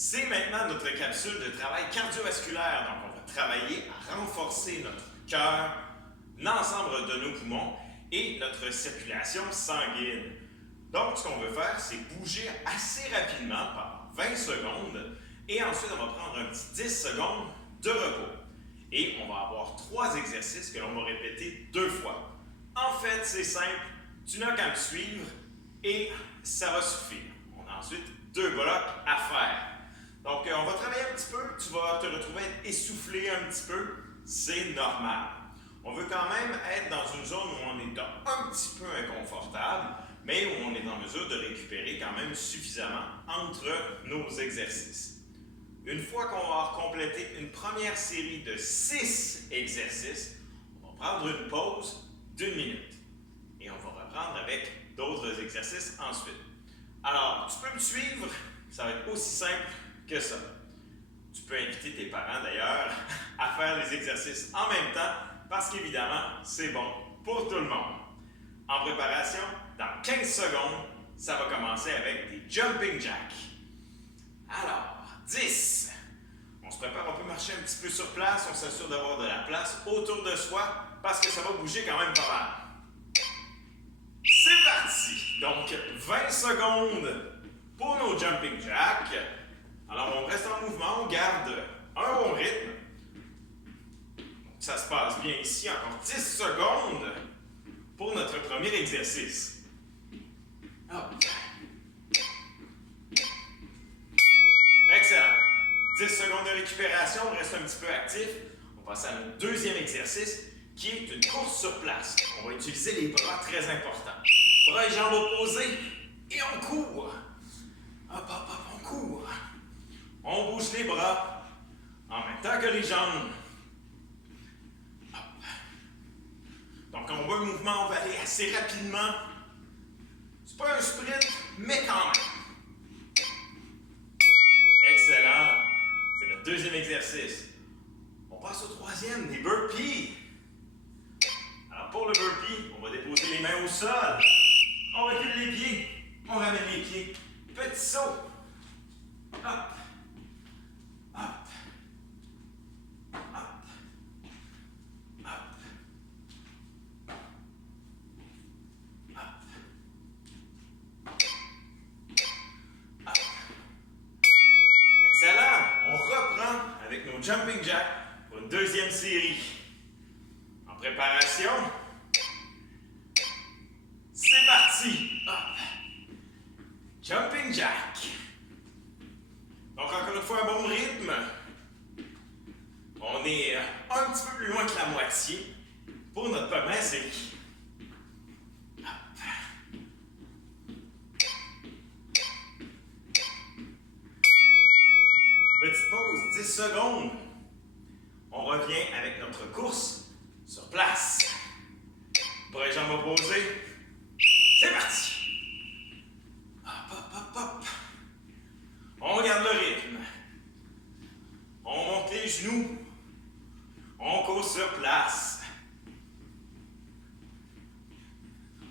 C'est maintenant notre capsule de travail cardiovasculaire. Donc, on va travailler à renforcer notre cœur, l'ensemble de nos poumons et notre circulation sanguine. Donc, ce qu'on veut faire, c'est bouger assez rapidement pendant 20 secondes et ensuite, on va prendre un petit 10 secondes de repos. Et on va avoir 3 exercices que l'on va répéter 2 fois. En fait, c'est simple, tu n'as qu'à me suivre et ça va suffire. On a ensuite 2 blocs à faire. Donc, on va travailler un petit peu, tu vas te retrouver essoufflé un petit peu, c'est normal. On veut quand même être dans une zone où on est un petit peu inconfortable, mais où on est en mesure de récupérer quand même suffisamment entre nos exercices. Une fois qu'on va avoir complété une première série de 6 exercices, on va prendre une pause d'1 minute et on va reprendre avec d'autres exercices ensuite. Alors, tu peux me suivre, ça va être aussi simple que ça. Tu peux inviter tes parents d'ailleurs à faire les exercices en même temps parce qu'évidemment, c'est bon pour tout le monde. En préparation, dans 15 secondes, ça va commencer avec des jumping jacks. Alors, 10. On se prépare, on peut marcher un petit peu sur place, on s'assure d'avoir de la place autour de soi parce que ça va bouger quand même pas mal. C'est parti! Donc, 20 secondes pour nos jumping jacks. Alors, on reste en mouvement, on garde un bon rythme. Ça se passe bien ici, encore 10 secondes pour notre premier exercice. Hop. Excellent. 10 secondes de récupération, on reste un petit peu actif. On passe à notre deuxième exercice qui est une course sur place. On va utiliser les bras très importants. Bras et jambes opposés et on court. Hop, hop, hop, on court. On bouge les bras en même temps que les jambes. Hop. Donc on voit le mouvement, on va aller assez rapidement. C'est pas un sprint, mais quand même. Excellent. C'est le deuxième exercice. On passe au troisième, les burpees. Alors pour le burpee, on va déposer les mains au sol. On recule les pieds. On ramène les pieds. Petit saut. Hop. Hop. Hop. Hop. Hop. Hop. Excellent! On reprend avec nos jumping jacks pour une deuxième série. En préparation. C'est parti! Hop. Jumping jack. Donc encore une fois, un bon rythme. On est un petit peu plus loin que la moitié pour notre première série. Petite pause, 10 secondes. On revient avec notre course sur place. Bras et jambes opposés. C'est parti! Hop, hop, hop, hop. On garde le rythme. On monte les genoux. On court sur place.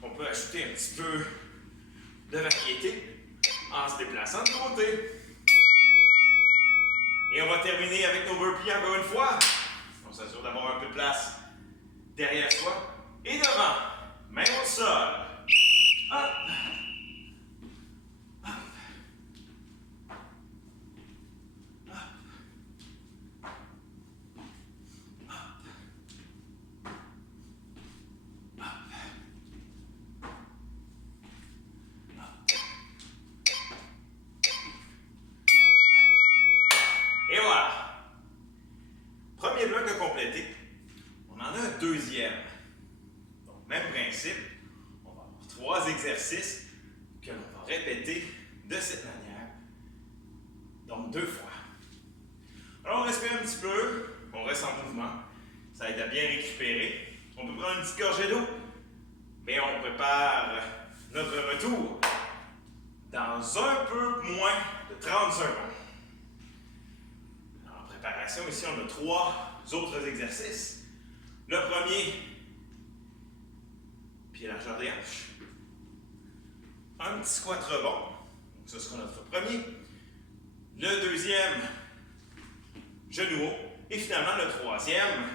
On peut ajouter un petit peu de variété en se déplaçant de côté. Et on va terminer avec nos burpees encore une fois. On s'assure d'avoir un peu de place derrière soi et devant. Main au sol. Hop. Hop. Hop. Hop. Hop. Et voilà. Premier bloc de complété. On en a un deuxième. Donc, même principe. On va avoir 3 exercices que l'on va répéter de cette manière. Donc, 2 fois. Alors, on respire un petit peu. On reste en mouvement. Ça aide à bien récupérer. On peut prendre une petite gorgée d'eau. Mais on prépare notre retour dans un peu moins de 30 secondes. Préparation, ici on a 3 autres exercices. Le premier, pied largeur des hanches. Un petit squat rebond. Donc, ce sera notre premier. le deuxième, genou haut. Et finalement, le troisième,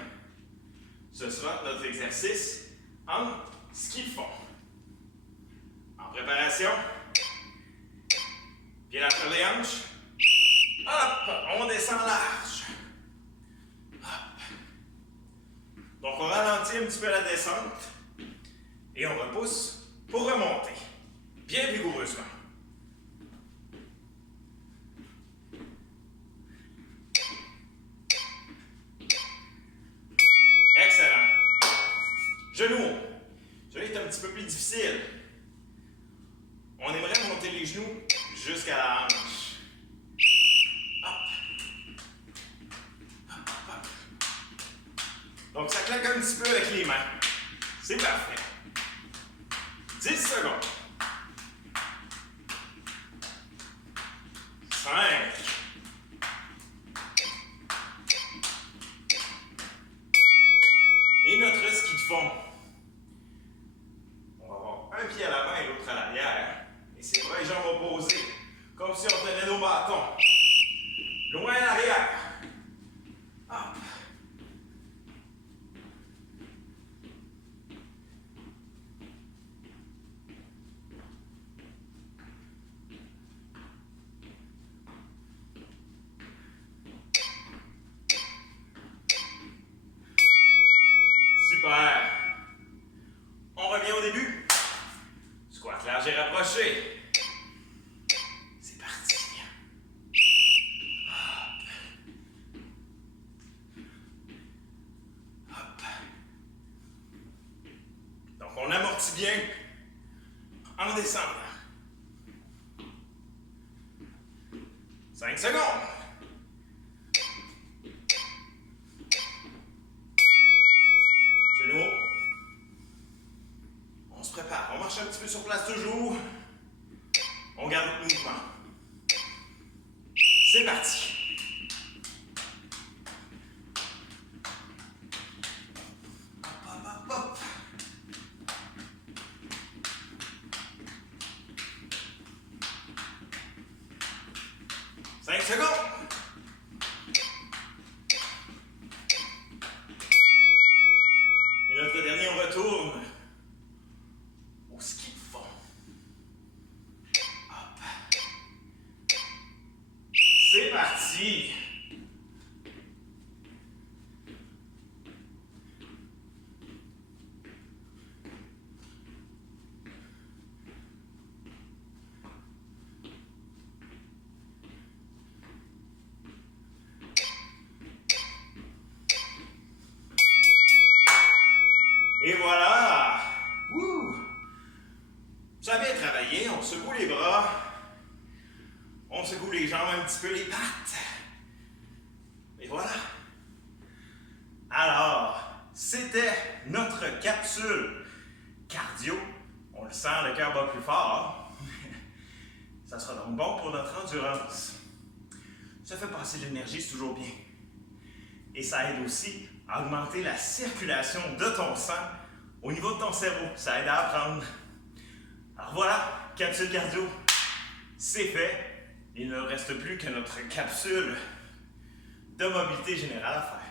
ce sera notre exercice en ski de fond. En préparation, pied entre les hanches. Hop, on descend large. Hop. Donc, on ralentit un petit peu la descente et on repousse pour remonter, bien vigoureusement. Excellent. Genoux haut. Celui-là est un petit peu plus difficile. On aimerait monter les genoux jusqu'à la hanche. Hop. Hop, hop. Donc, ça claque un petit peu avec les mains. C'est parfait. 10 secondes. 5. Et notre ski de fond. On va avoir un pied à l'avant et l'autre à l'arrière. Et c'est bras et jambes opposés. Comme si on tenait nos bâtons. Loin à l'arrière. Hop. Super. On revient au début. Squat large et rapproché. C'est parti. Hop. Hop. Donc on amortit bien en descendant. 5 secondes. Genoux. On se prépare. On marche un petit peu sur place toujours. On garde notre mouvement. C'est parti. Hop, hop, hop, hop. Cinq secondes. Et notre dernier, on retourne au ski de fond. Hop. C'est parti. Et voilà! Wouh! Ça a bien travaillé, on secoue les bras, on secoue les jambes un petit peu, les pattes. Et voilà! Alors, c'était notre capsule cardio. On le sent, le cœur bat plus fort. Ça sera donc bon pour notre endurance. Ça fait passer de l'énergie, c'est toujours bien. Et ça aide aussi à augmenter la circulation de ton sang au niveau de ton cerveau. Ça aide à apprendre. Alors voilà, capsule cardio, c'est fait. Il ne reste plus que notre capsule de mobilité générale à faire.